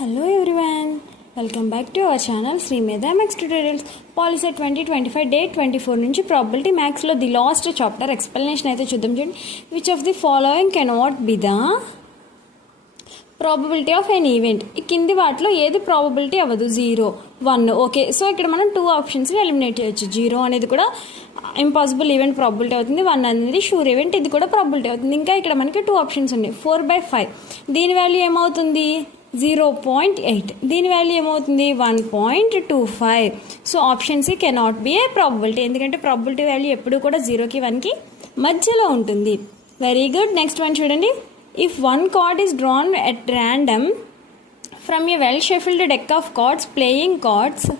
Hello everyone, welcome back to our channel Sri Medha Max Tutorials. Policy 2025 day 24 నుంచి probability max లో the last chapter explanation అయితే చూద్దాం. చూడండి, which of the following cannot be the probability of an event. ఈ కింది వాటిలో ఏది probability అవ్వదు? 0, 1. ఓకే, సో ఇక్కడ మనం 2 ఆప్షన్స్ని ఎలిమినేట్ చేయొచ్చు. 0 అనేది కూడా ఇంపాసిబుల్ ఈవెంట్ ప్రాబిలిటీ అవుతుంది, 1 అనేది షూర్ ఈవెంట్, ఇది కూడా ప్రాబిలిటీ అవుతుంది. ఇంకా ఇక్కడ మనకి 2 ఆప్షన్స్ ఉన్నాయి. 4/5 దీని వాల్యూ ఏమవుతుంది? 0.8. దీని వాల్యూ ఏమవుతుంది? 1.25. So option C cannot be a probability, ఎందుకంటే ప్రాబబిలిటీ వాల్యూ ఎప్పుడు కూడా 0కి 1కి మధ్యలో ఉంటుంది. Very good. నెక్స్ట్ వన్ చూడండి. If one card is drawn at random from a well shuffled deck of cards playing cards,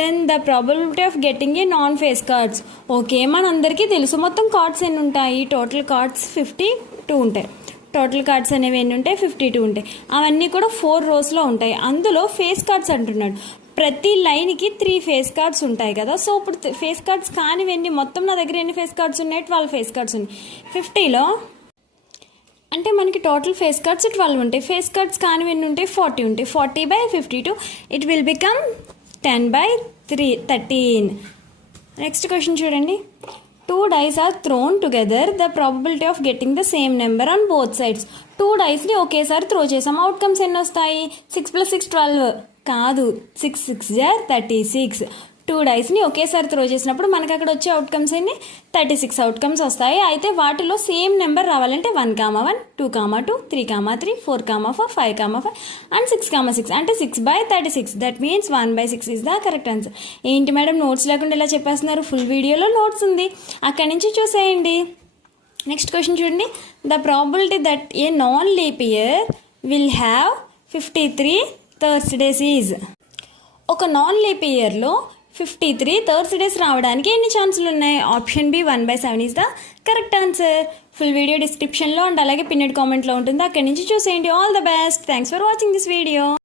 then the probability of getting a non face cards. Okay, మనందరికీ తెలుసు మొత్తం కార్డ్స్ ఎన్ని ఉంటాయి? Total cards 52 ఉంటాయి. Total cards అనేవి ఎన్ని ఉంటాయి? 52 ఉంటాయి. అవన్నీ కూడా 4 రోస్లో ఉంటాయి. అందులో ఫేస్ కార్డ్స్ అంటున్నాడు. ప్రతి లైన్కి 3 ఫేస్ కార్డ్స్ ఉంటాయి కదా. సో ఇప్పుడు ఫేస్ కార్డ్స్ కానివన్నీ మొత్తం నా దగ్గర ఎన్ని ఫేస్ కార్డ్స్ ఉన్నాయి? 12 ఫేస్ కార్డ్స్ ఉన్నాయి. 50లో అంటే మనకి టోటల్ ఫేస్ కార్డ్స్ 12 ఉంటాయి. ఫేస్ కార్డ్స్ కానివన్నీ ఉంటాయి 40 ఉంటాయి. 40/52 it will become 10/13. Next question చూడండి. 2 dice are thrown together, the probability of getting the same number on both sides. 2 diceని ఒకేసారి త్రో చేసాం. అవుట్కమ్స్ ఎన్ని వస్తాయి? 6 + 6 12 కాదు, 6 6 36. 2 diceని ఒకేసారి త్రో చేసినప్పుడు మనకు అక్కడ వచ్చే అవుట్కమ్స్ ఎన్ని? 36 అవుట్కమ్స్ వస్తాయి. అయితే వాటిలో సేమ్ నెంబర్ రావాలంటే 1,1, 2,2, 3,3, 4,4, 5,5 అండ్ 6,6. అంటే 6/36. That means 1/6 is the correct answer. ఏంటి మేడం నోట్స్ లేకుండా ఇలా చెప్పేస్తున్నారు? ఫుల్ వీడియోలో నోట్స్ ఉంది, అక్కడి నుంచి చూసేయండి. నెక్స్ట్ క్వశ్చన్ చూడండి. The probability that a non leap year will have 53 Thursdays is. ఒక నాన్ లీప్ ఇయర్లో 53 థర్స్డేస్ రావడానికి ఎన్ని ఛాన్సులు ఉన్నాయి? Option B 1/7 is the correct answer. Full video డిస్క్రిప్షన్లో అండ్ అలాగే పిన్నెడ్ కామెంట్లో ఉంటుంది, అక్కడి నుంచి చూసేయండి. All the best. Thanks for watching this video.